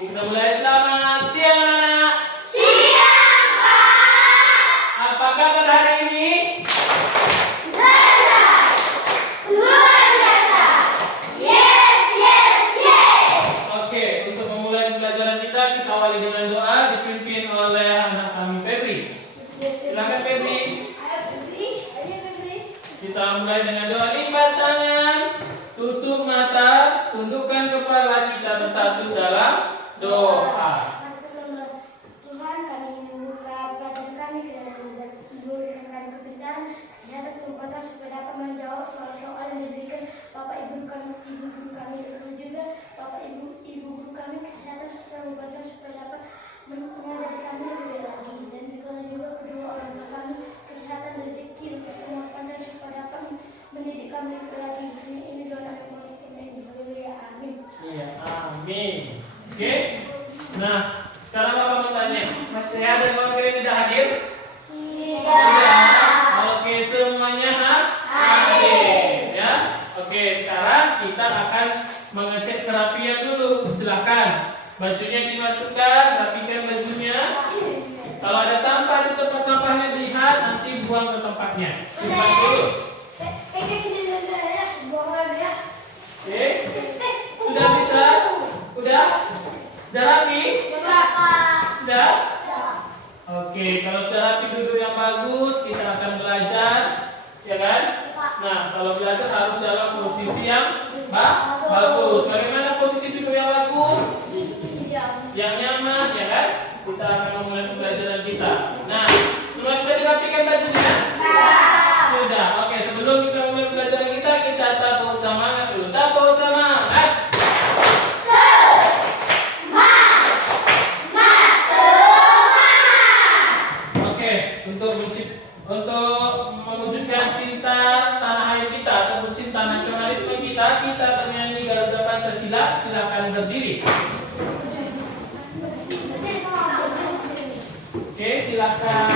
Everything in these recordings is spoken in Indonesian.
Kita mulai. Selamat siang anak. Siang, Pak. Apa kabar hari ini? Luar biasa. Yes, yes, yes. Oke, untuk memulai pembelajaran kita awali dengan doa dipimpin oleh anak kami Febri. Silakan Febri. Kita mulai dengan doa. Lipat tangan, tutup mata, tundukkan kepala kita bersatu dalam doa. Tuhan, kami membuka pelajaran kami ke dalam diberikan kami kepikiran, kesehatan kesempatan supaya dapat menjawab soal-soal yang diberikan Bapak Ibu guru kami, dan juga Bapak Ibu guru kami kesehatan kesempatan supaya dapat mengajari kami lebih baik lagi, dan juga kedua orang tua kami kesehatan rezeki dan panjang supaya dapat mendidik kami lebih baik lagi. Ini doa kami berdoa. Amin. Iya, amin. Oke. Nah, sekarang Bapak mau tanya, Mas Sehat dan Bang Kiri tidak hadir? Tidak. Oke, semuanya Hadir. ya. Oke, sekarang kita akan mengecek kerapian dulu. Silakan. Bajunya dimasukkan, rapikan bajunya. Kalau ada sampah di tempat sampahnya dilihat, nanti buang ke tempatnya. Simpan dulu. Oke. Sudah bisa? Sudah? Sudah rapi? Sudah? Oke, kalau sudah rapi duduk yang bagus, kita akan belajar, ya kan? Nah, kalau belajar harus dalam posisi yang bagus. Bagaimana posisi duduk yang bagus? Yang nyaman, ya kan? Kita akan memulai pembelajaran kita. Nah, semua sudah dirapikan bajunya? Sudah. Oke, sebelum kita mulai pembelajaran kita tepuk semangat dulu. Tepuk semangat. Oke, untuk mewujudkan cinta tanah air kita ataupun cinta nasionalisme kita bernyanyi Garuda Pancasila. Silakan berdiri. Oke, silakan.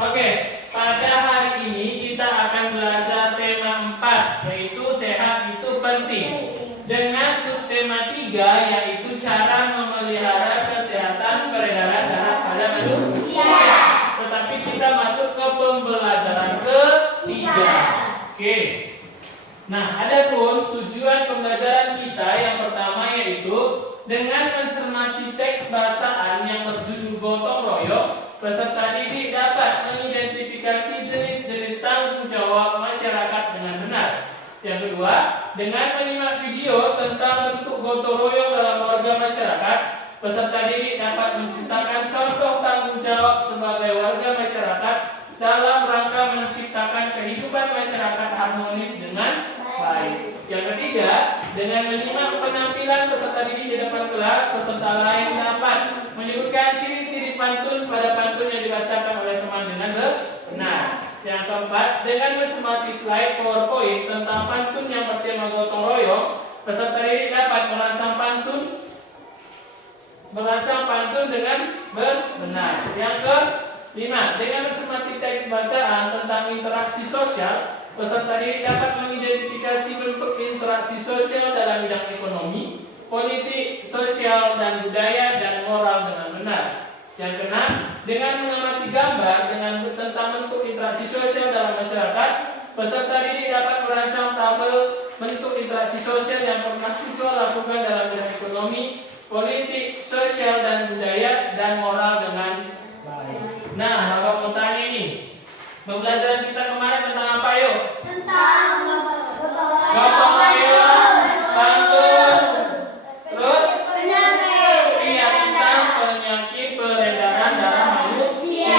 Oke, pada hari ini kita akan belajar tema 4, yaitu sehat itu penting. Dengan subtema 3, yaitu cara memelihara kesehatan peredaran darah pada manusia. Tetapi kita masuk ke pembelajaran ketiga. Oke. Nah, adapun tujuan pembelajaran kita yang pertama yaitu dengan mencermati teks bacaan yang berjudul gotong royong, peserta didik dapat mengidentifikasi jenis-jenis tanggung jawab masyarakat dengan benar. Yang kedua, dengan menyimak video tentang bentuk gotong royong dalam warga masyarakat, peserta didik dapat menciptakan contoh tanggung jawab sebagai warga masyarakat dalam rangka menciptakan kehidupan masyarakat harmonis dengan baik. Yang ketiga, dengan menyimak penampilan peserta didik di depan kelas, peserta lain dapat menyebutkan ciri-ciri pantun pada pantun yang dibacakan oleh teman dengan benar. yang keempat, dengan mencermati slide PowerPoint tentang pantun yang bertema gotong royong, peserta didik dapat merancang pantun dengan benar. Yang kelima, dengan mencermati teks bacaan tentang interaksi sosial, peserta didik dapat mengidentifikasi bentuk interaksi sosial dalam bidang ekonomi, politik, sosial, dan budaya, dan moral dengan benar. Yang keenam, dengan mengamati gambar tentang bentuk interaksi sosial dalam masyarakat, peserta didik dapat merancang tabel bentuk interaksi sosial yang pernah siswa lakukan dalam bidang ekonomi, politik, sosial, dan budaya, dan moral dengan baik. Nah, Bapak mau tanya nih, pembelajaran kita kemarin tentang apa yuk? Tentang Gotong royong, pantun, terus penyakit. iya tentang penyakit peredaran darah manusia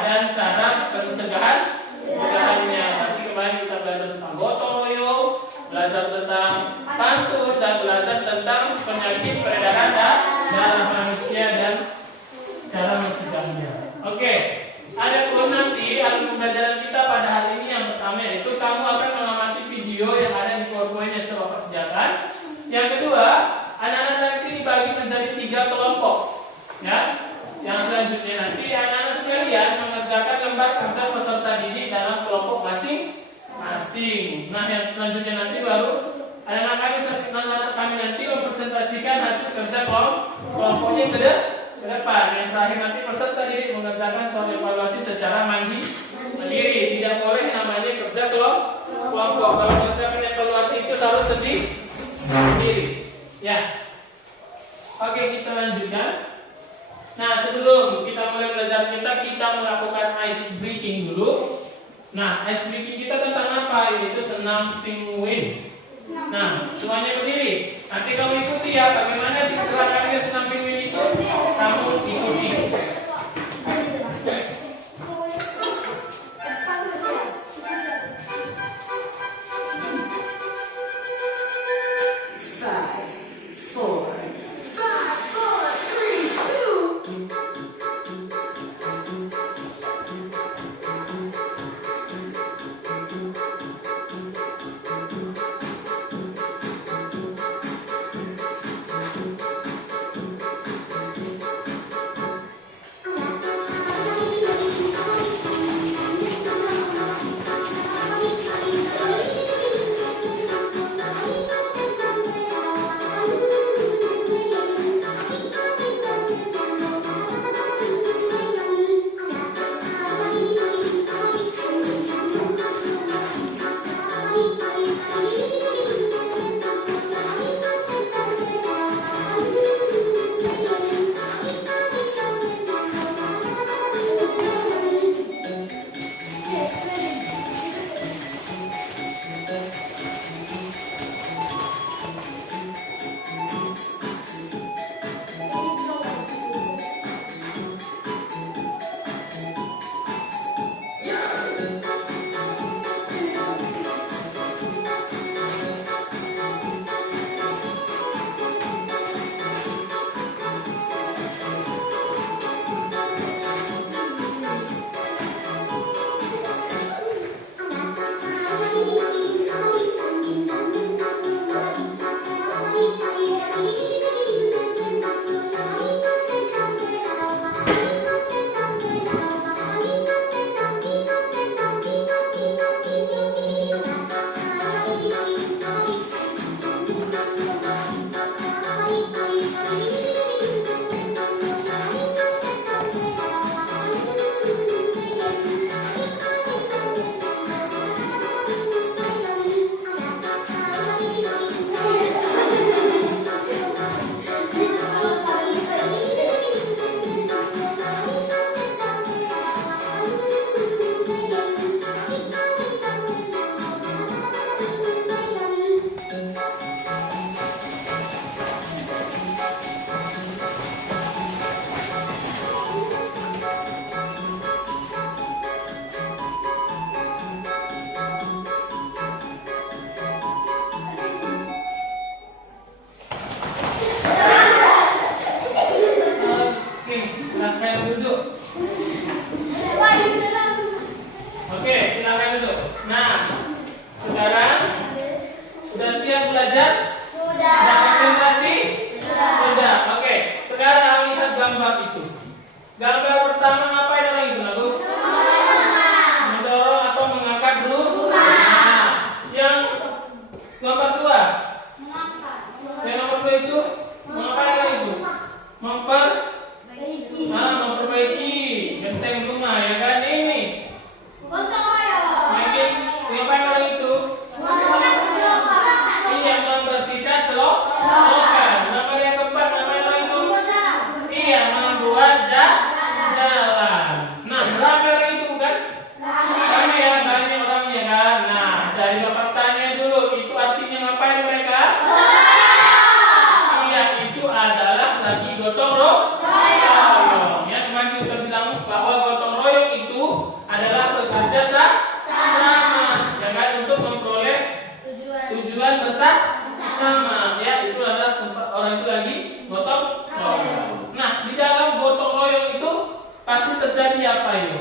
dan cara pencegahannya. Tadi kemarin kita belajar tentang gotong royong, belajar tentang pantun, dan belajar tentang penyakit peredaran darah manusia dan cara mencegahnya. Oke, ada pun nanti alur pembelajaran kita pada hari ini yang pertama yaitu kamu akan mengamati video yang ada di PowerPoint yang sudah Bapak sediakan. Yang kedua, anak-anak nanti dibagi menjadi 3 kelompok. Ya, yang selanjutnya nanti anak-anak sekalian mengerjakan lembar kerja peserta didik dalam kelompok masing-masing. Nah, yang selanjutnya nanti baru anak-anak kami nanti mempresentasikan hasil kerja kelompoknya ke depan. Yang terakhir nanti peserta didik mengerjakan soal evaluasi secara mandiri. Tidak boleh namanya kerja kelompok. Kalau mengerjakan evaluasi itu harus sendiri. Ya. Oke, kita lanjutkan. Nah, sebelum kita mulai belajar kita melakukan ice breaking dulu. Nah, ice breaking kita tentang apa? Yaitu senam penguin. Nah, semuanya berdiri. Nanti kamu ikuti ya bagaimana dikerjakannya senam penguin itu. Kamu ikuti. belajar? Sudah konsentrasi? Sudah. Oke. Sekarang lihat gambar itu. Gambar pertama ngapain orang itu lalu? Mendorong atau mengangkat rumah. Nah, yang nomor 2. Yang nomor 2 itu mengapain orang itu? Memperbaiki genteng rumah, ya kan? Ini. Ngapain orang itu? Iya, membersihkan selokan. Nomor yang keempat ngapain orang itu? Iya, membuat jalan. Nah, berapa orang itu kan? Ramai ya, banyak orangnya kan. Nah, jadi bapak tanya dulu, itu artinya ngapain mereka? Iya, itu adalah lagi gotong royong. Ya, kemarin kita bilang bahwa gotong royong itu adalah bekerja sama, ya kan, untuk memperoleh tujuan bersama. Ya, itu adalah orang itu lagi gotong royong. Nah, di dalam gotong royong itu pasti terjadi apa itu?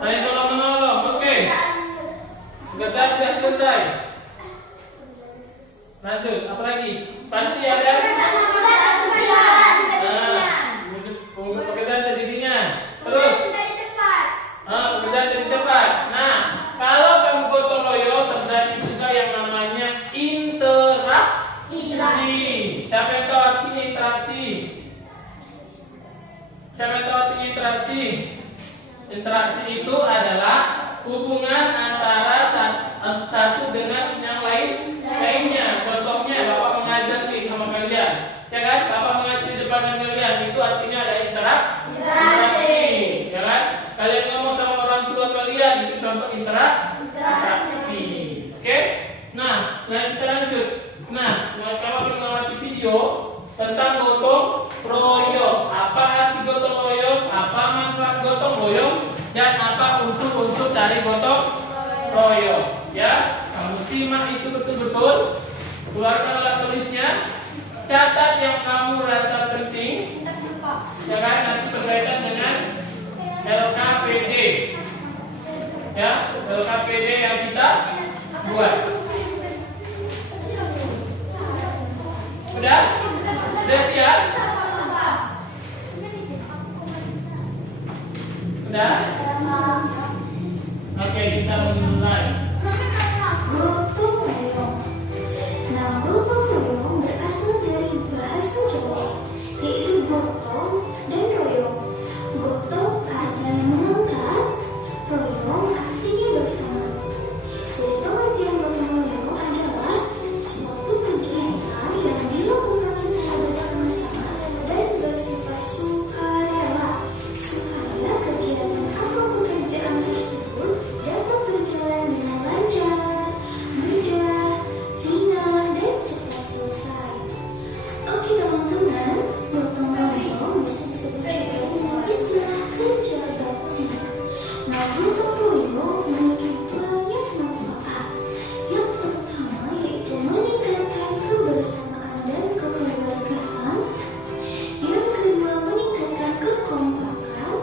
Saling tolong menolong. Oke. Sudah selesai. Lanjut, apa lagi? Pasti ada pekerjaan jadinya. Terus pekerjaan jadi cepat. Nah, kalau kamu gotong royong terjadi juga yang namanya interaksi. Siapa yang tahu artinya interaksi? Siapa yang tahu artinya interaksi? Interaksi itu adalah hubungan antara satu dengan yang lainnya. Contohnya, Bapak mengajar nih sama kalian, ya kan? Bapak mengajar di depan kalian, itu artinya ada interaksi, ya kan? Kalian ngomong sama orang tua kalian, itu contoh interaksi. Oke? Nah, selain kita lanjut. Nah, kalau kita mengamati video tentang gotong royong, apa arti gotong royong, apa manfaat gotong royong, dan apa unsur-unsur dari gotong royong. Ya, kamu simak itu betul-betul. Keluarkan alat tulisnya. Catat yang kamu rasa penting. Ya kan, nanti berkaitan dengan LKPD. Ya, LKPD yang kita buat. Sudah? Sudah siap? Sudah? Oke, bisa mulai. Gotong royong. Nama gotong royong berasal dari bahasa Jawa, yaitu gotong dan royong. Gotong artinya mengangkat, royong artinya bersama. Jadi pengertian gotong royong adalah suatu kegiatan yang dilakukan secara bersama-sama dan bersifat sukarela, supaya kegiatan atau pekerjaan tersebut dapat berjalan dengan lancar, mudah, ringan, dan cepat selesai. Oke teman-teman, gotong royong bisa disebut juga dengan istilah kerja bakti. Nah, gotong royong memiliki banyak manfaat. Yang pertama yaitu meningkatkan kebersamaan dan kekeluargaan. Yang kedua, meningkatkan kekompakan.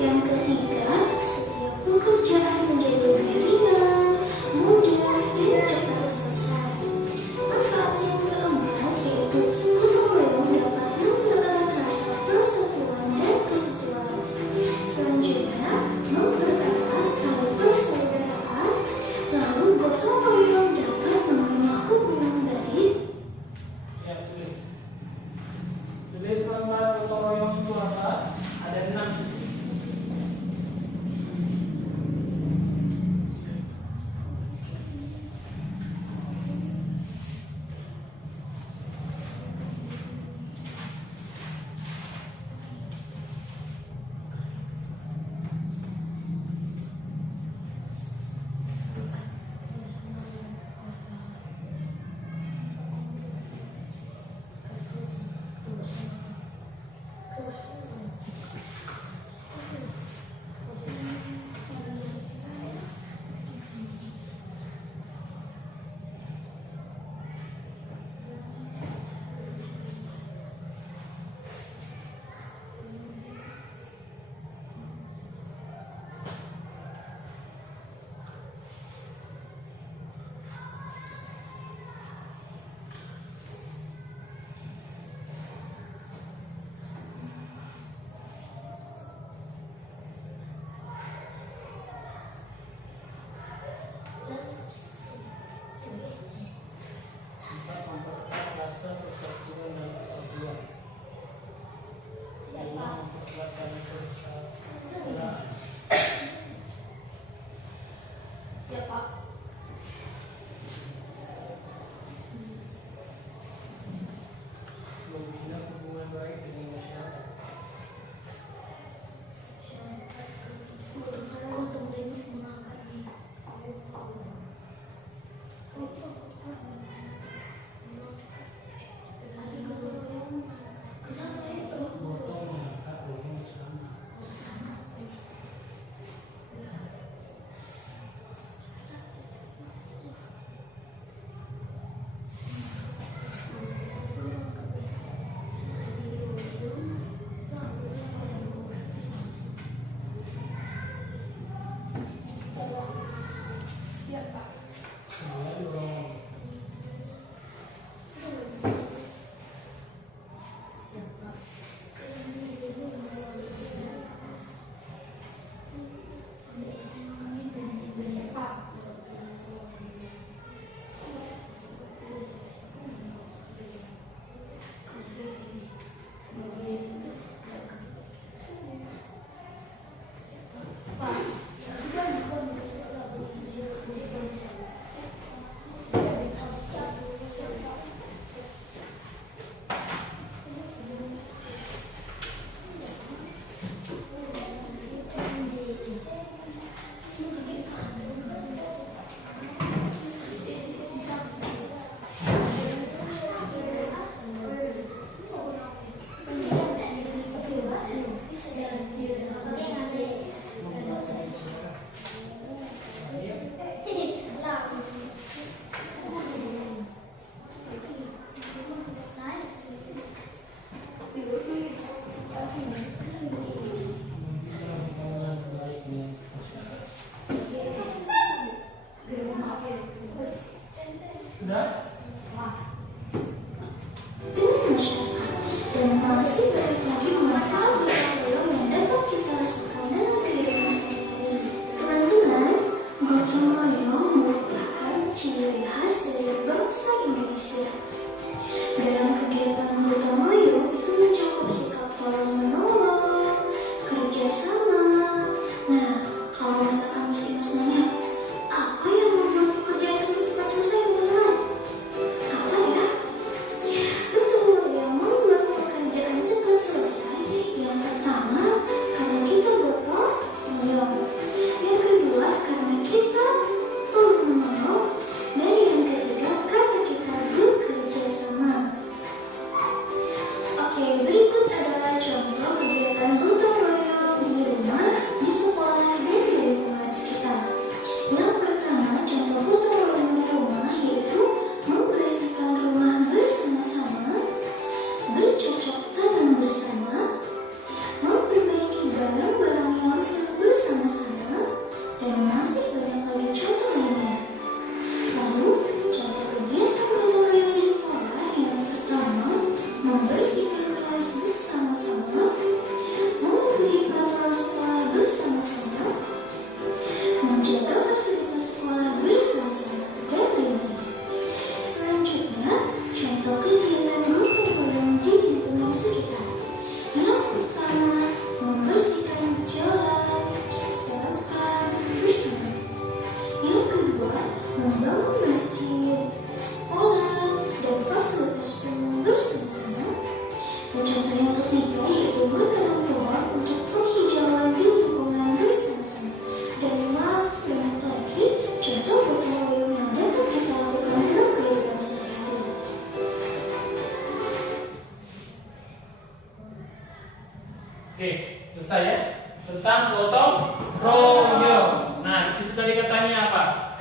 Yang ketiga, setiap pekerjaan menjadi lebih ringan, mudah, dan cepat selesai. Manfaat yang keempat yaitu gotong royong dapat mempererat rasa persatuan dan kesatuan. Selanjutnya, mempererat tali persaudaraan. Lalu gotong royong dapat membina hubungan baik. Ya, tulis. Tulis manfaat gotong royong itu apa? Ada 6.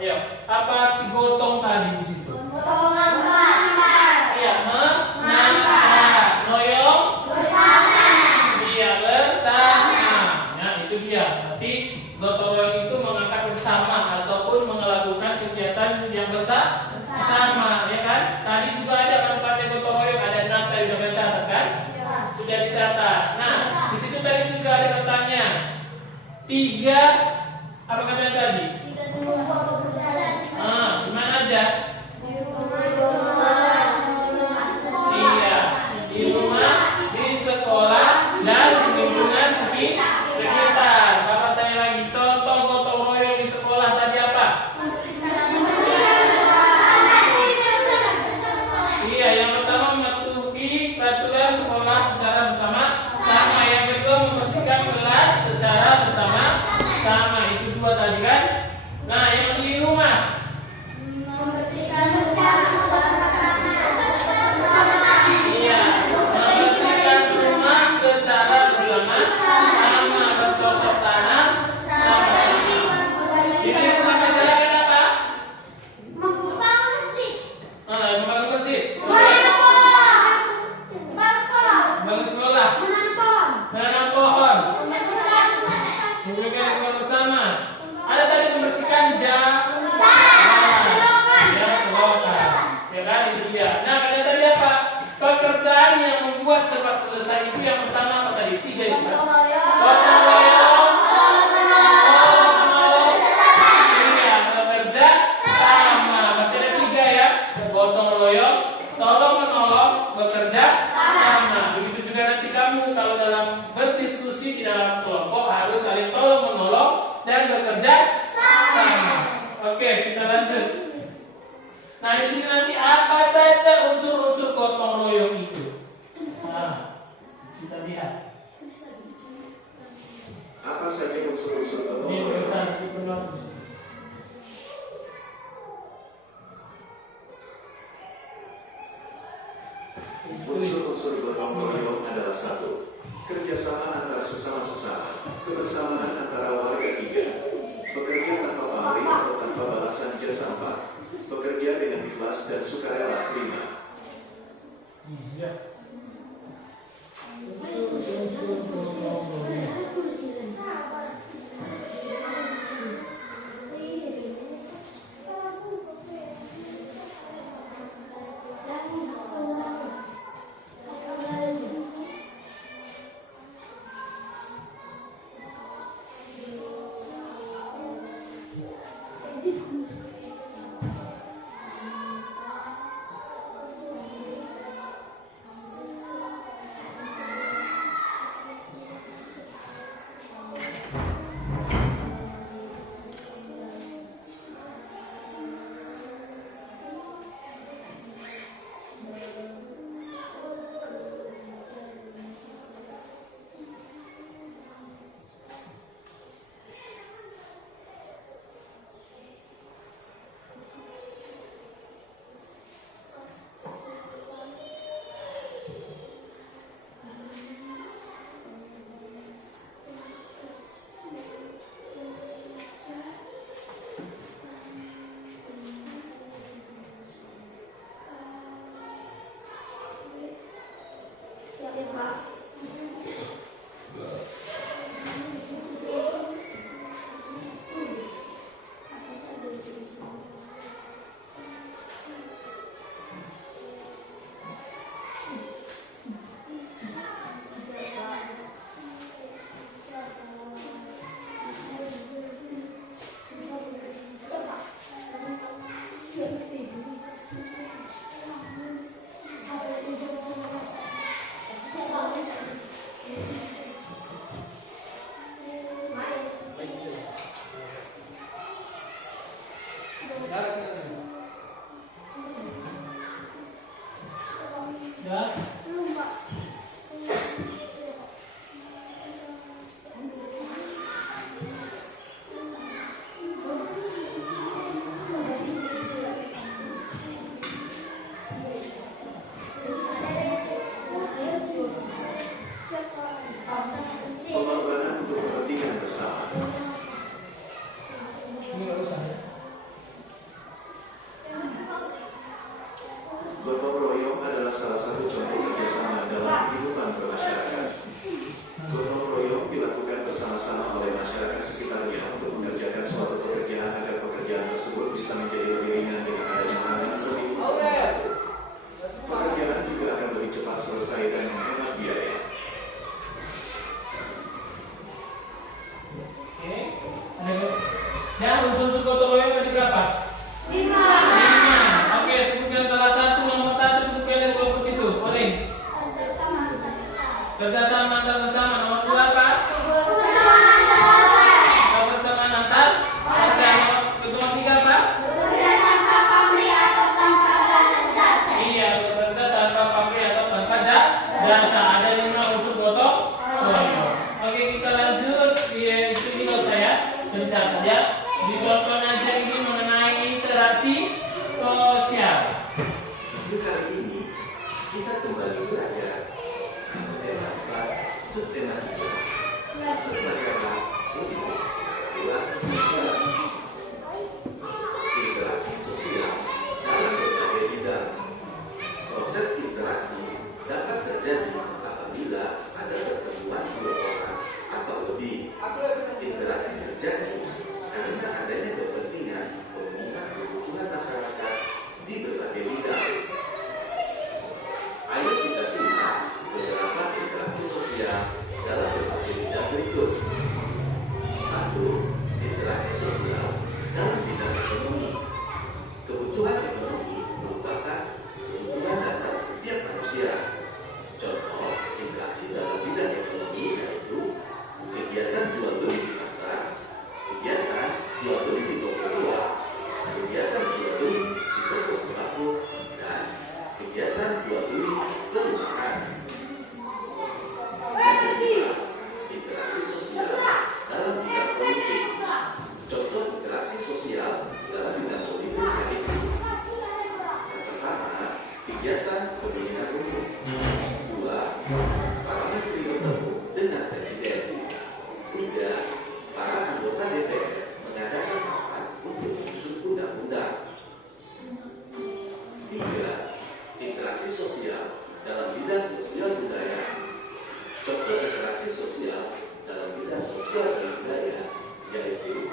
Ayo, apa arti gotong tadi di situ? Iya, mengangkat. Royong iya bersama. Ya, itu dia. Berarti gotong royong itu mengangkat bersama ataupun melakukan kegiatan yang bersama, ya kan? Tadi juga ada manfaatnya gotong royong, ada 6 tadi sudah dicatat kan? Sudah dicatat. Nah, di situ tadi juga ada pertanyaan. 3 apa katanya tadi? Gimana aja? Iya, di rumah, di sekolah, dan di lingkungan sekitar. Bapak tanya lagi, contoh gotong royong di sekolah tadi apa? Iya, yang pertama mematuhi peraturan sekolah secara bersama. Yang kedua membersihkan kelas secara bersama. Itu 2 tadi kan? Nah, yang di rumah. Iya, membersihkan rumah secara bersama-sama, bercocok tanam sama. Jadi rumah masyarakat apa? Membangun masjid. Membangun sekolah. Menanam pohon. Memberikan lingkungan bersama. Ada tadi membersihkan ya kan, itu dia. Nah, ada tadi apa? Pekerjaan yang membuat sebab selesai itu yang pertama apa tadi? 3 itu kan? Gotong royong, iya, bekerja sama. Berarti ada 3 ya. Gotong royong, tolong menolong, bekerja sama. Begitu juga nanti kamu kalau dalam berdiskusi di dalam kelompok harus saling tolong menolong dan bekerja sama. Oke, kita lanjut. Nah, di sini nanti apa saja unsur-unsur gotong royong itu? Nah, kita lihat. Apa saja unsur-unsur gotong Ini royong? tulisan di penuh. Unsur-unsur gotong royong adalah 1. Kerjasama antara sesama, kebersamaan antara warga 3, bekerja tanpa pamrih atau tanpa balasan jasa 4, bekerja dengan ikhlas dan sukarela 5. Ya. Unsur-unsur gotong royong. Ya, unsur-unsur gotong royong tadi berapa? 5. Oke, sebutkan salah satu, nomor 1 sebutkan dari kelompok situ. Boleh. Kerjasama antar sesama. Nomor 2 apa? Kebersamaan antar warga. Nomor 3 apa? Iya, bekerja tanpa pamrih atau tanpa jasa. Ada 5 unsur gotong royong. Oke, kita lanjut. Itu dulu saya mencatat ya. Di bawah pengajian ini mengenai interaksi sosial. Untuk kali ini kita kembali belajar tema 4 subtema 3 bersama interaksi sosial dalam berbagai bidang. Proses interaksi dapat terjadi apabila ada pertemuan 2 orang atau lebih. Interaksi terjadi karena adanya kepentingan pemenuhan kebutuhan masyarakat di berbagai bidang. Ayo kita simak beberapa interaksi sosial dalam berbagai bidang berikut. 1. Interaksi sosial dalam bidang ekonomi. Kebutuhan ekonomi merupakan kebutuhan dasar setiap manusia. Contoh interaksi dalam bidang ekonomi yaitu kegiatan jual beli di pasar, kegiatan jual beli di toko buah, kegiatan jual beli di toko sembako, dan kegiatan jual beli perumahan. Interaksi sosial dalam bidang politik. Contoh interaksi sosial dalam bidang politik yaitu yang pertama, kegiatan pemilihan umum. 2. Para menteri bertemu dengan presiden. 3. Para anggota DPR mengadakan rapat untuk menyusun undang-undang. 3. Interaksi sosial dalam bidang sosial budaya. Contoh interaksi sosial dalam bidang sosial dan budaya yaitu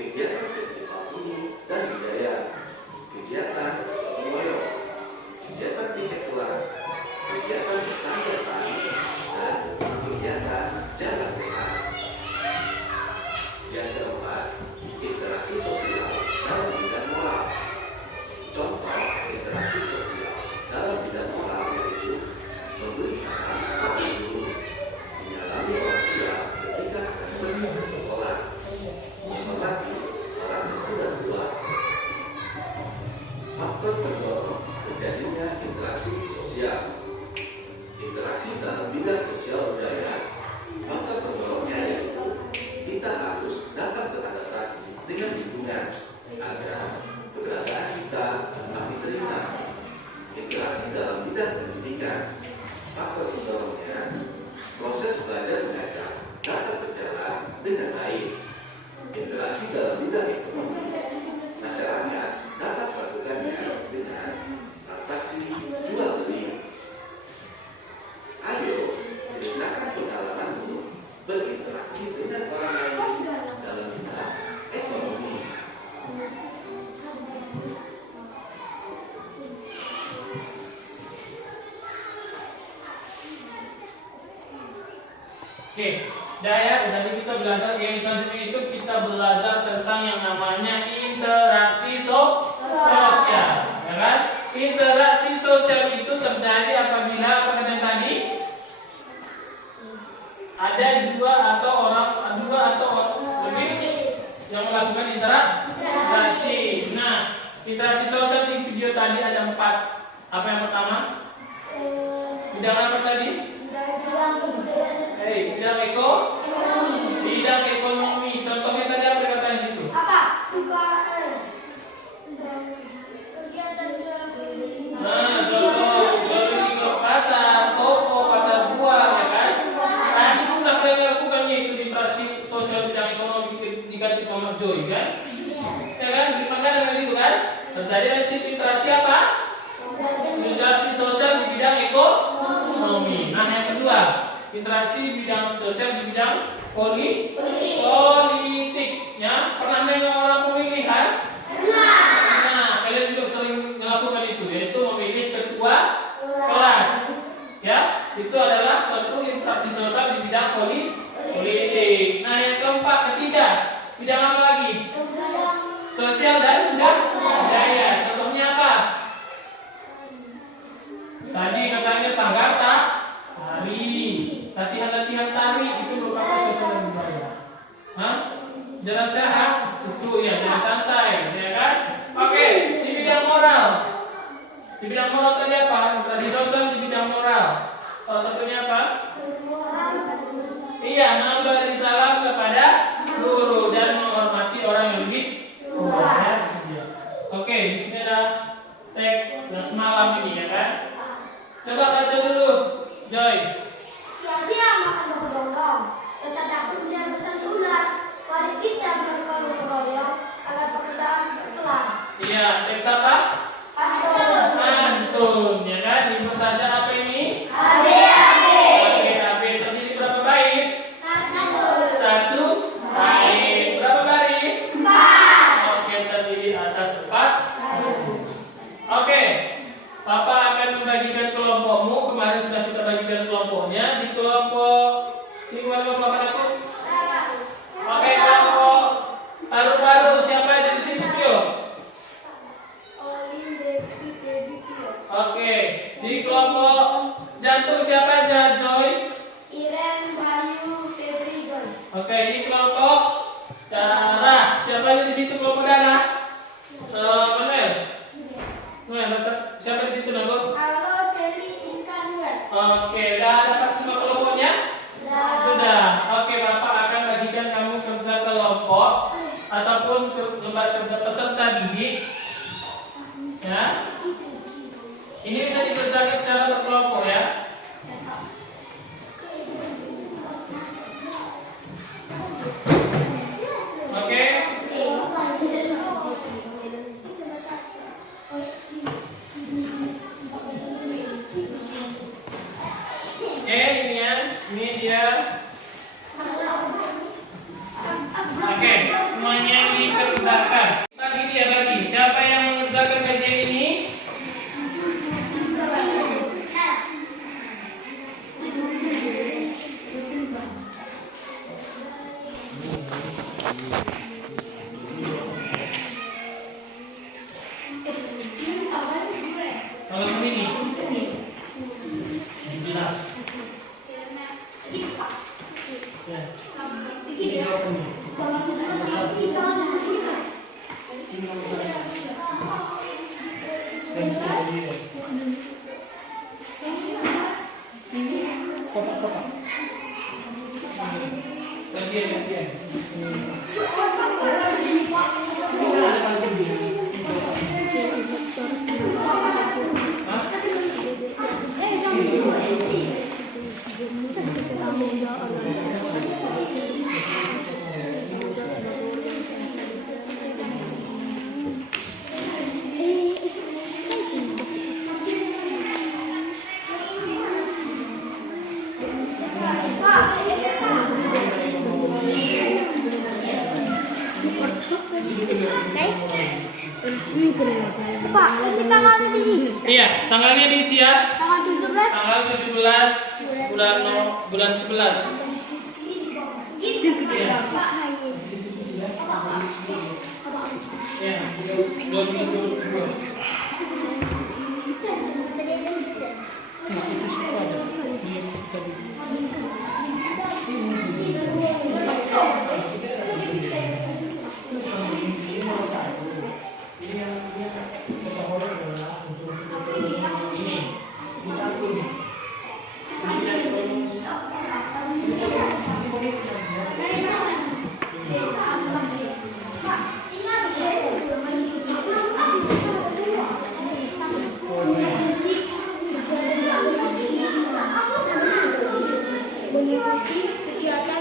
kegiatan festival seni dan budaya, kegiatan gotong royong, kegiatan piket kelas, kegiatan bersama pagi, dan kegiatan jalan sehat. Yang keempat, interaksi sosial dalam bidang moral. Contoh interaksi sosial dalam bidang moral yaitu memberi saran pada guru, menyalami orang tua ketika akan pergi ke sekolah, menghormati orang yang sudah tua. Faktor pendorong terjadinya interaksi sosial. Interaksi dalam bidang sosial budaya. Faktor pendorongnya yaitu kita harus dapat beradaptasi dengan lingkungan agar keberadaan kita dapat diterima. Interaksi dalam bidang pendidikan. Faktor pendorongnya proses belajar mengajar dapat berjalan dengan baik. Interaksi dalam bidang ekonomi. Masyarakat dapat melakukannya dengan transaksi jual beli. Ayo ceritakan pengalamanmu berinteraksi dengan orang lain dalam bidang ekonomi. Oke, Daya, tadi kita belajar yang selanjutnya itu kita belajar tentang yang namanya interaksi sosial, ya kan? Interaksi sosial itu terjadi apabila apa kata tadi? Ada dua atau orang lebih yang melakukan interaksi. Nah, interaksi sosial di video tadi ada 4. Apa yang pertama? Bidang apa tadi? Bidang bidang ekonomi. Contohnya tadi apa kata di situ? Contoh beli ke pasar, toko, pasar buah, ya kan? Tadi sudah kalian lakukannya itu interaksi sosial bidang ekonomi diganti nomor Joy, kan? Ya kan? Beli makanan tadi itu kan? Terjadi di situ interaksi apa? Interaksi sosial di bidang ekonomi. Nah, yang kedua, interaksi di bidang sosial di bidang politik. Ya, pernah dengar orang pemilihan? Nah, kalian juga sering melakukan itu, yaitu memilih ketua kelas. Ya, itu adalah suatu interaksi sosial di bidang politik. Nah, yang keempat, ketiga, bidang apa lagi? Sosial dan budaya. Contohnya apa? Tadi katanya sanggar tari. Latihan-latihan tari itu merupakan sosial dan budaya. Hah? Jalan sehat itu ya jalan santai, ya kan? Oke, di bidang moral. Di bidang moral tadi apa? Interaksi sosial di bidang moral. Salah satunya apa? Iya, memberi salam kepada guru dan menghormati orang yang lebih tua. Ya. Oke, di sini ada teks yang semalam ini ya kan? Coba baca dulu, Joy. Siang-siang makan dong-dong. Rasa takut dan bersatu ular. Mari kita bergotong royong agar pekerjaan cepat kelar. Iya, teks apa? Pantun, ya kan? Ibu saja apa ini? AB. AB terdiri berapa bait? Satu bait. Berapa baris? 4. Oke, terdiri atas 4. Oke, Papa akan membagikan kelompokmu. Kemarin sudah kita bagikan kelompoknya. Di kelompok ini kelompok apa aku? Oke, kelompok paru-paru. Siapa aja di situ, Tio? Oke, di kelompok jantung siapa aja, Joy? Iren, Bayu, Febri, Joy. Oke, di kelompok darah siapa aja di situ kelompok darah? Mana? Siapa di situ Nago? Halo, Seli, Inka, Nuet. Oke, udah dapat semua kelompoknya? Sudah. Oke, Bapak akan bagikan kamu kerja kelompok ataupun lembar kerja peserta didik. Ya. Ini bisa dikerjakan secara berkelompok ya. Oke. Ini dia. Oke, semuanya dikerjakan. Bagi. Siapa yang mengerjakan kajian ini? Kalau ini 17. Ya. Ini jawabannya. Kotak-kotak. Gantian. Pak, ini tanggalnya diisi. Iya, tanggalnya diisi ya. Tanggal 17. Tanggal 17 bulan 11. Iya. Ya, 2022. Mengikuti kegiatan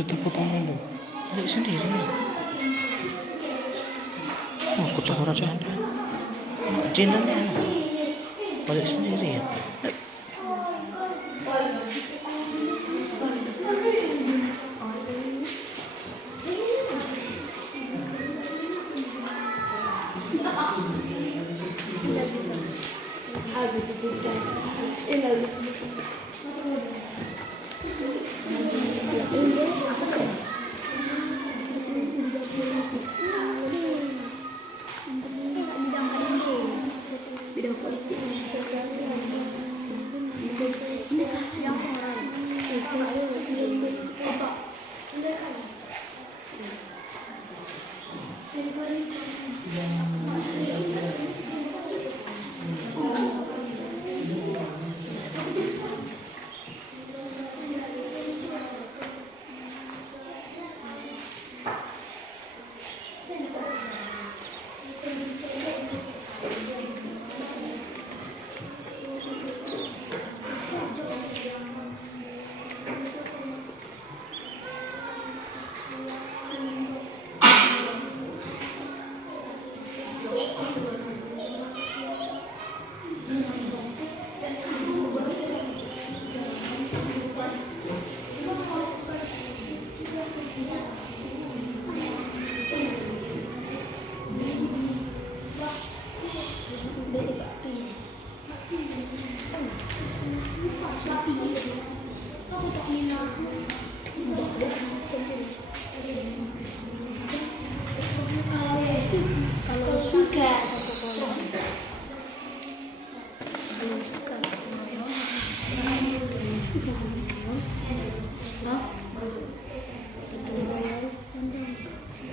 sudah potong dulu. Balik sendiri. Oh, kocok aja ada. Jinannya balik sendiri ya. Bidang politik. Kalau suka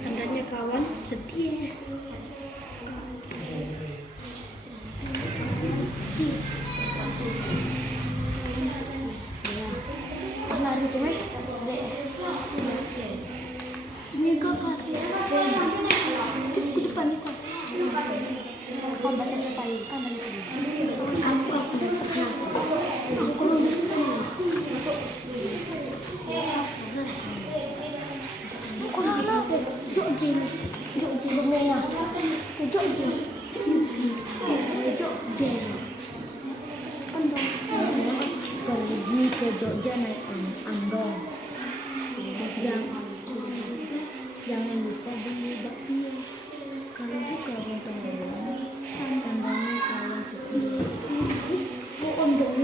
tandanya kawan setia. Lari cuma ini kakak ke depan itu aku baca depan aku lulus aku lala Jogja bermena Jogja pergi ke Jogja naik andong. Jangan lupa beli bakpia. Kalau suka gotong royong, tandanya kawan setia. Andong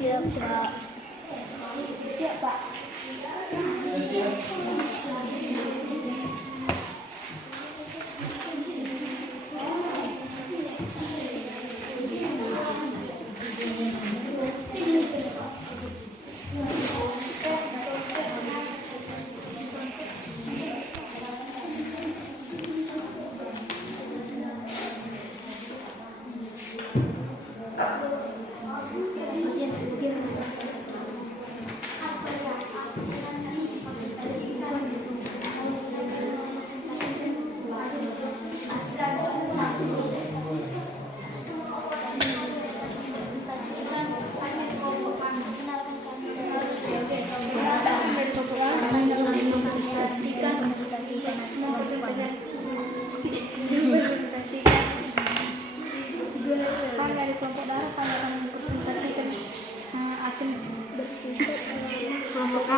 Siap, Pak. Siap, Pak. Dari kelompok darah kami akan mempresentasikan asli bersifat kelompok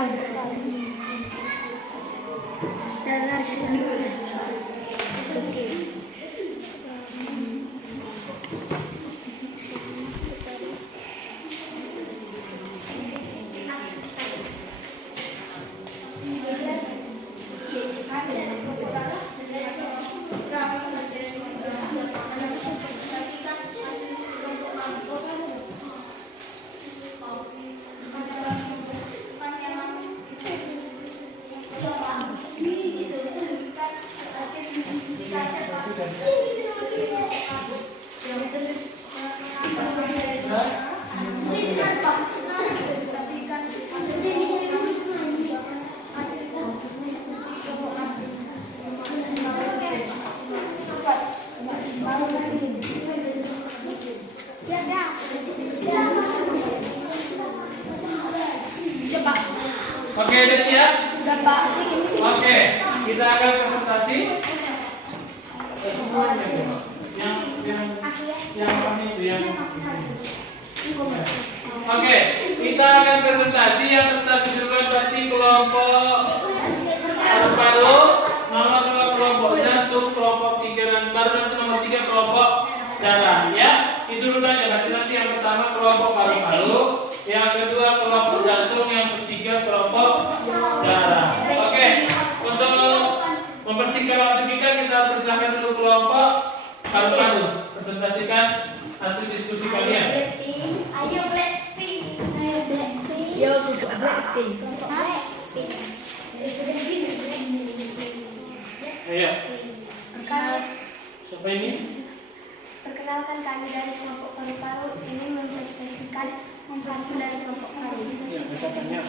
Oke, udah siap? Sudah Pak. Oke, kita akan presentasi. Semuanya yang mana itu yang. Oke, kita akan presentasi. Yang presentasi duluan berarti kelompok paru-paru, nomor 2 kelompok jantung, kelompok 3 dan baru nanti nomor 3 kelompok darah. Ya, itu dulu aja. Nanti yang pertama kelompok paru-paru, yang kedua kelompok jantung, yang ketiga kelompok darah. Oke, untuk mempersingkat waktu kita persilahkan dulu kelompok paru-paru. Presentasikan hasil diskusi kalian. Ayo Blackpink. Ayo Blackpink. Yo juga Blackpink. Ayo, siapa ini? Perkenalkan kami dari kelompok paru-paru ini mempresentasikan hasil dari kelompok paru. Ya, bacakannya.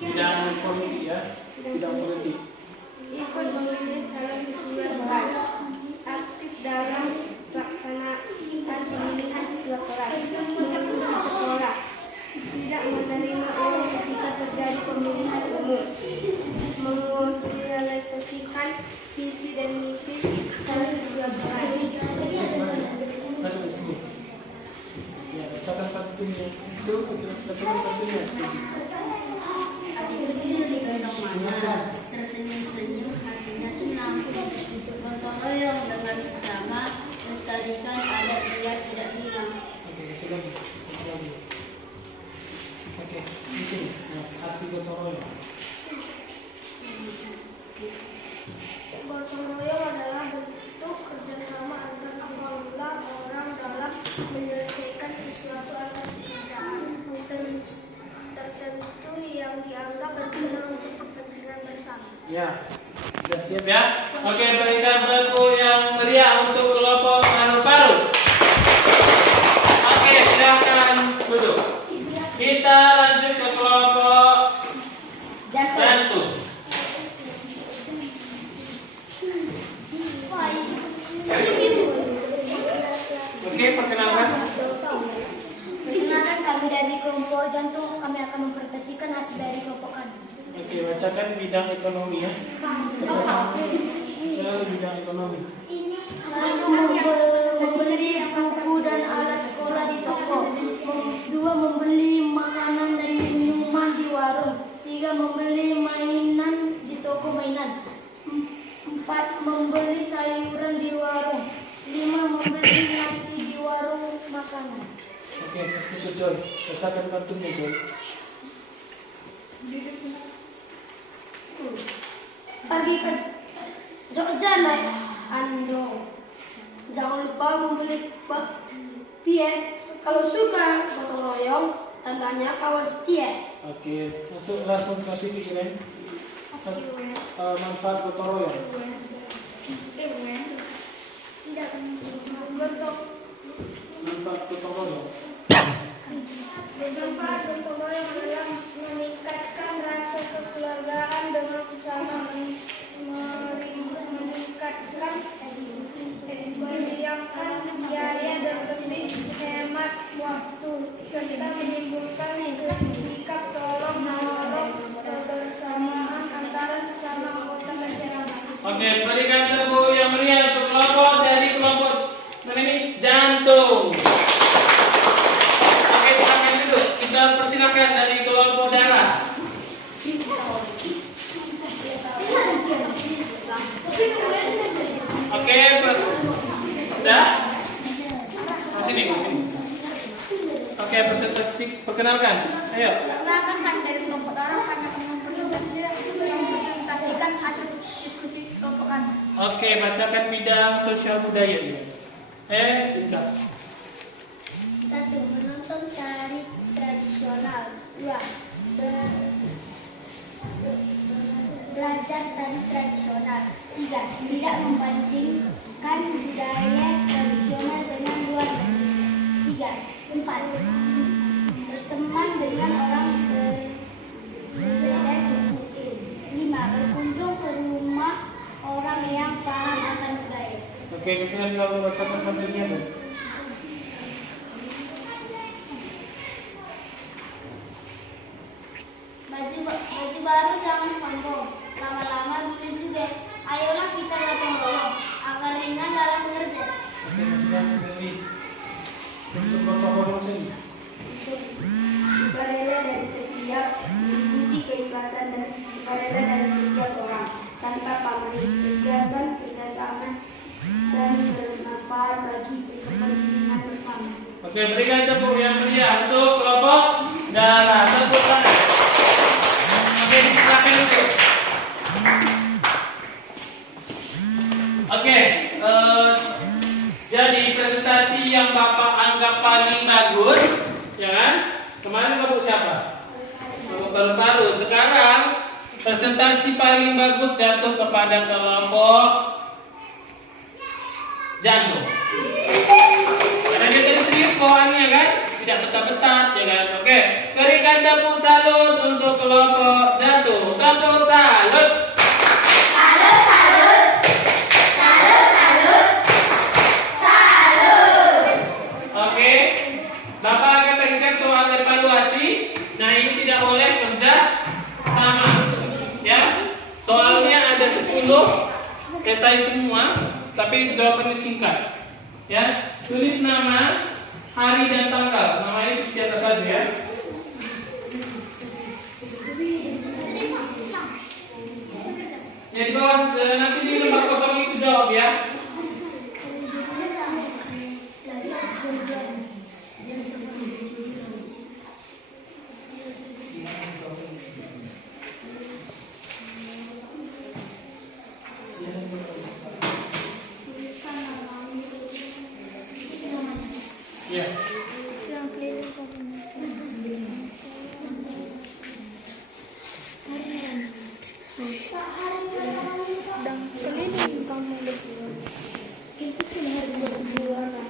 Bidang politik ya, bidang politik. Ikut memilih calon ketua aktif dalam pelaksanaan pemilihan ketua kelas, mengikuti sekolah, tidak menerima uang ketika terjadi pemilihan umum, mensosialisasikan visi dan misi calon ketua kelas. Masuk di sini. Ya, bacakan pastinya. Itu bacakan pastinya. Tersenyum-senyum, hatinya senang, gotong royong dengan sesama, lestarikan adat biar tidak hilang. Oke, masuk lagi. Oke, di sini. Nah, arti gotong royong. Gotong royong adalah bentuk kerjasama antar semua orang dalam menyelesaikan sesuatu atau pekerjaan tertentu yang dianggap berguna untuk kepentingan bersama. Ya, sudah siap ya? Oke, berikan bangku yang meriah untuk kelompok paru-paru. Oke, silakan duduk. Kita lanjut ke kelompok jantung. Oke, perkenalkan. Perkenalkan kami dari kelompok jantung, kami akan mempresentasikan hasil dari kelompok kami. Oke, bacakan bidang ekonomi ya. Selalu bidang ekonomi. Membeli buku dan alat sekolah di toko. 2. Membeli makanan dan minuman di warung. 3. Membeli mainan di toko mainan. 4. Membeli sayuran di warung. 5. Membeli nasi di warung makanan. Oke, kasih ke Joy. Bacakan kartunya Joy. Pergi ke Jogja naik andong. Jangan lupa membeli piet. Kalau suka gotong royong, tandanya kawan setia. Oke, masuk langsung kasih pikiran. Manfaat gotong royong. Manfaat gotong royong. Manfaat gotong royong adalah meningkatkan rasa kekeluargaan dengan sesama, meningkatkan mendiamkan biaya dan lebih hemat waktu, serta menimbulkan sikap tolong menolong kebersamaan antara sesama anggota masyarakat. Oke, berikan tepuk yang meriah untuk kelompok dari kelompok ini jantung. Oke, silakan duduk. Kita persilakan dari kelompok darah. Oke, sudah? Sini. Oke, presentasi perkenalkan. Ayo. Perkenalkan kami dari kelompok darah, kami akan mempresentasikan hasil diskusi kelompok kami. Oke, bacakan bidang sosial budaya ini. Tidak. 1. Menonton tari tradisional. 2. Belajar tari tradisional. 3. Tidak membandingkan budaya tradisional dengan luar negeri. 4. Berteman dengan orang berbeda suku. 5. Berkunjung ke rumah orang yang paham akan budaya. Oke, sekarang kalau bacakan panggilnya tuh. bermanfaat bagi kepentingan bersama. Oke, berikan tepuk yang meriah untuk kelompok darah. Tepuk tangan. Oke, silakan dulu. Oke, jadi presentasi yang Bapak anggap paling bagus, ya kan? Kemarin kelompok siapa? Kelompok paru-paru. Sekarang presentasi paling bagus jatuh kepada kelompok jantung. Karena dia tadi serius bawaannya kan, tidak betah-betah, ya kan? Oke, berikan tepuk salut untuk kelompok jantung. Tepuk salut. Oke, Bapak akan bagikan soal evaluasi. Nah, ini tidak boleh kerja sama, ya. Soalnya ada 10 esai semua, tapi jawabannya singkat. Ya, tulis nama, hari dan tanggal. Namanya tulis di atas saja ya. Ya di bawah, nanti di lembar kosong itu jawab ya. Ya. Dan keliling kamu berdua. Itu sudah harus juara.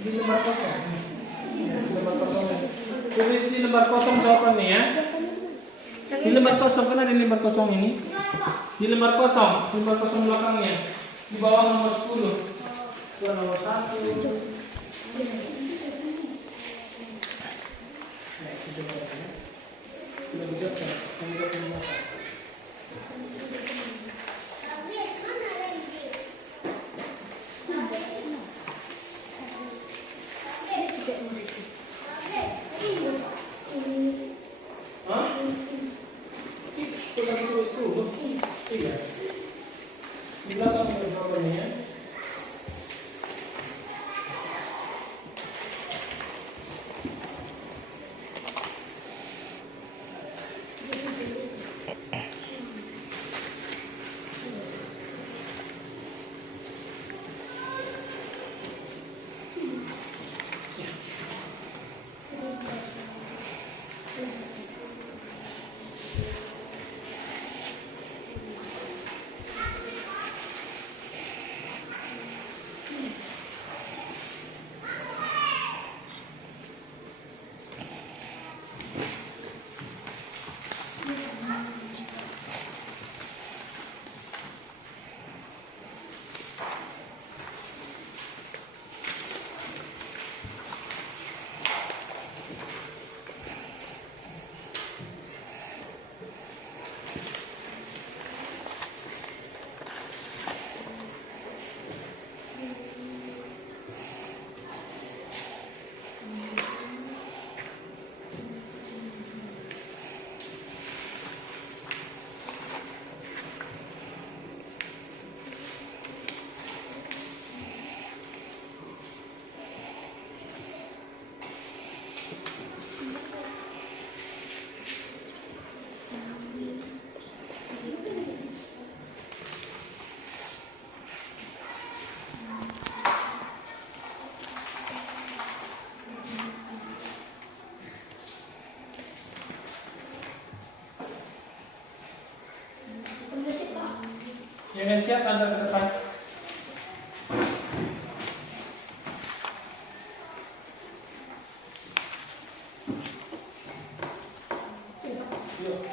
Di lembar kosong. Ya, di lembar kosong. Tulis di lembar kosong jawabannya ya. Di lembar kosong, kan ada di lembar kosong ini. Di lembar kosong belakangnya. Di bawah nomor 10. Itu nomor 1. Di belakang ada jawabannya ya. Yang siap Anda ke depan. Yuk.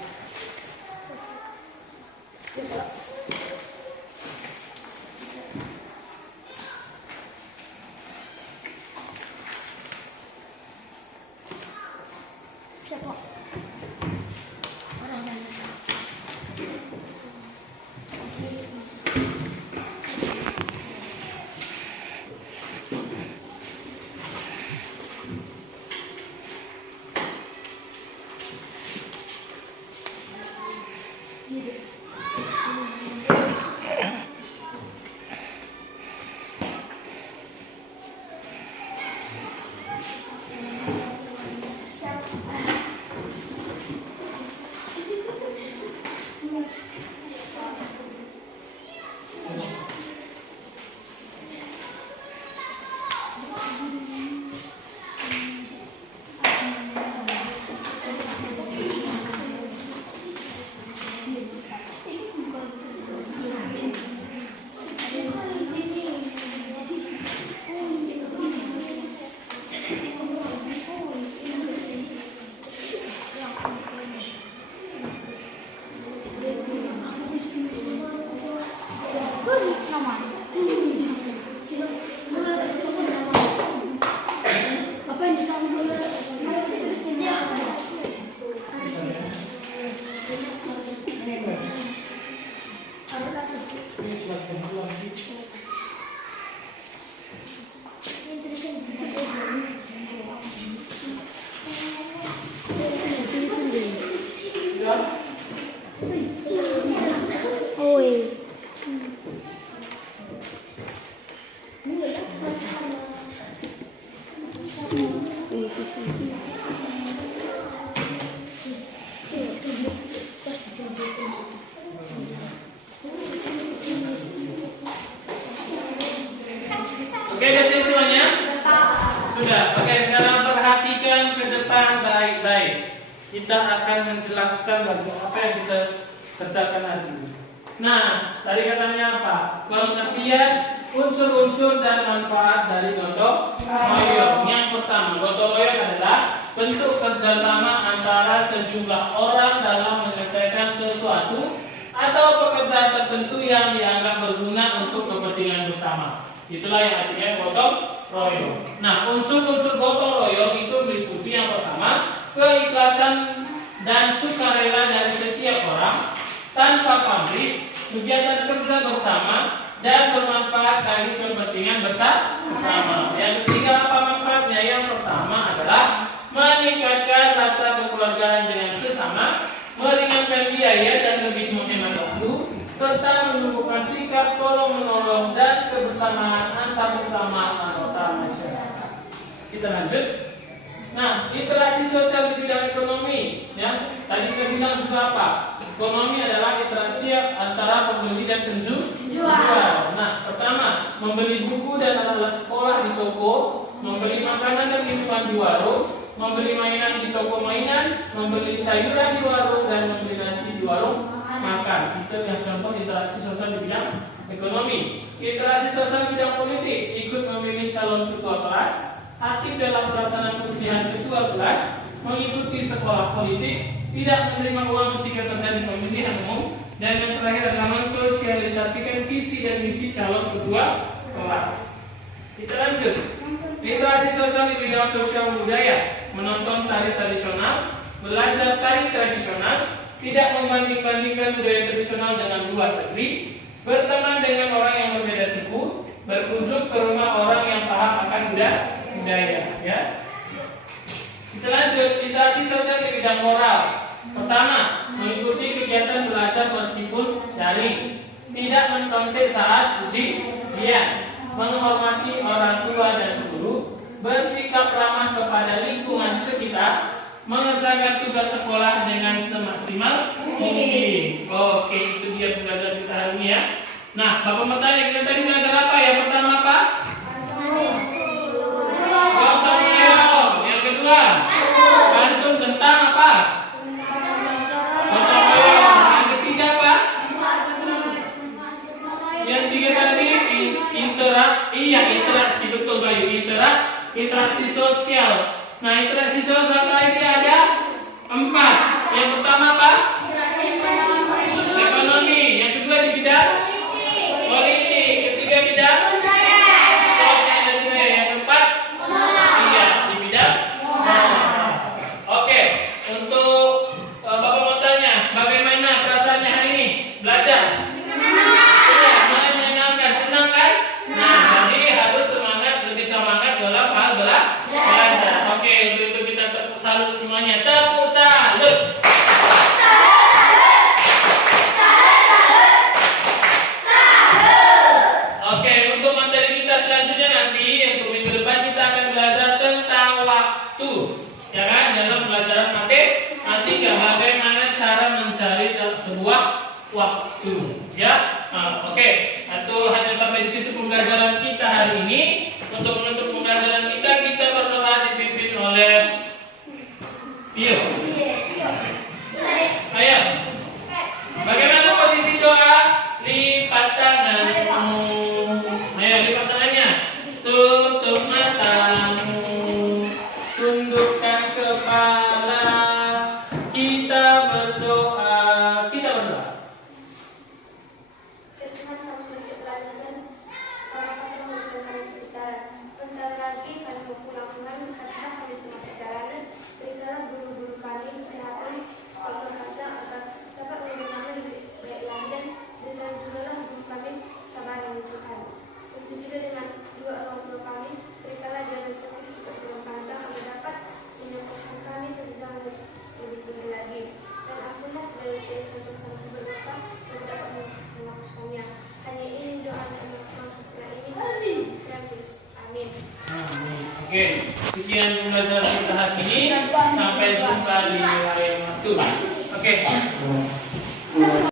Oh, iya. Itu sih. Oke, udah siap semuanya? Sudah. Oke, sekarang perhatikan ke depan baik-baik. Kita akan menjelaskan lagi apa yang kita kerjakan hari ini. Nah, tadi katanya apa? Pengertian unsur-unsur dan manfaat dari gotong royong. Yang pertama, gotong royong adalah bentuk kerjasama antara sejumlah orang dalam menyelesaikan sesuatu atau pekerjaan tertentu yang dianggap berguna untuk kepentingan bersama. Itulah yang artinya gotong royong. Nah, unsur-unsur gotong royong itu meliputi yang pertama, keikhlasan dan sukarela dari setiap orang tanpa pamrih, kegiatan kerja bersama dan bermanfaat bagi kepentingan bersama. Yang ketiga, apa manfaatnya? Yang pertama adalah meningkatkan rasa kekeluargaan dengan sesama, meringankan biaya dan lebih menghemat waktu, serta menumbuhkan sikap tolong menolong dan kebersamaan antar sesama anggota masyarakat. Kita lanjut. Nah, interaksi sosial di bidang ekonomi, ya. Tadi kita bilang juga apa? Ekonomi adalah interaksi antara pembeli dan penjual. Nah, pertama, membeli buku dan alat-alat sekolah di toko, membeli makanan dan minuman di warung, membeli mainan di toko mainan, membeli sayuran di warung, dan membeli nasi di warung makan. Itu yang contoh interaksi sosial di bidang ekonomi. Interaksi sosial di bidang politik, ikut memilih calon ketua kelas, aktif dalam pelaksanaan pemilihan ketua kelas, mengikuti sekolah politik, tidak menerima uang ketika terjadi pemilihan umum, dan yang terakhir adalah mensosialisasikan visi dan misi calon ketua kelas. Kita lanjut. Interaksi sosial di bidang sosial budaya, menonton tari tradisional, belajar tari tradisional, tidak membanding-bandingkan budaya tradisional dengan luar negeri, berteman dengan orang yang berbeda suku, berkunjung ke rumah orang yang paham akan budaya, ya. Kita lanjut, interaksi sosial di bidang moral. Pertama, mengikuti kegiatan belajar meskipun daring, tidak mencontek saat ujian, menghormati orang tua dan guru, bersikap ramah kepada lingkungan sekitar, mengerjakan tugas sekolah dengan semaksimal mungkin. Oke, itu dia pembelajaran kita hari ini, ya. Nah, Bapak bertanya, kita tadi belajar apa ya? Pertama apa? Gotong royong. Yang kedua, pantun tentang apa? Gotong royong. Yang ketiga apa? Yang tiga tadi interaksi, betul Bayu. Interaksi sosial. Nah, interaksi sosial tadi ada 4. Yang pertama apa? Ekonomi. Yang kedua di bidang politik. Ketiga bidang sosial dan budaya. Yang keempat di bidang Oke, untuk Bapak mau tanya, bagaimana perasaannya hari ini belajar? Iya, Ya, oke. Atau hanya sampai di situ pembelajaran kita hari ini. Untuk menutup pembelajaran kita berdoa dipimpin oleh Tio. Ayo. Bagaimana posisi doa? Lipat tangan. Ayo lipat tangannya. Tutup matamu. Tundukkan kepala. Kita berdoa. Tuhan kami sudah pelajaran para patron dan perjalanan. Sebentar lagi kami mau pulang Tuhan, karena kami tengah perjalanan. Berikanlah guru-guru kami kesehatan, dokter kaca agar dapat menggunakan lebih baik lagi dan berikan juga guru kami sabar yang Tuhan. Begitu juga dengan dua orang tua kami, berikanlah dia rezeki seperti yang panjang agar dapat menyembuhkan kami ke jenjang lebih tinggi lagi. Dan ampunilah segala saya suatu kami berdoa dan dapat menghapuskannya. Hanya ini doa dan maksudnya ini. Amin. Oke, sekian pembelajaran kita hari ini. Sampai jumpa di lain waktu. Oke.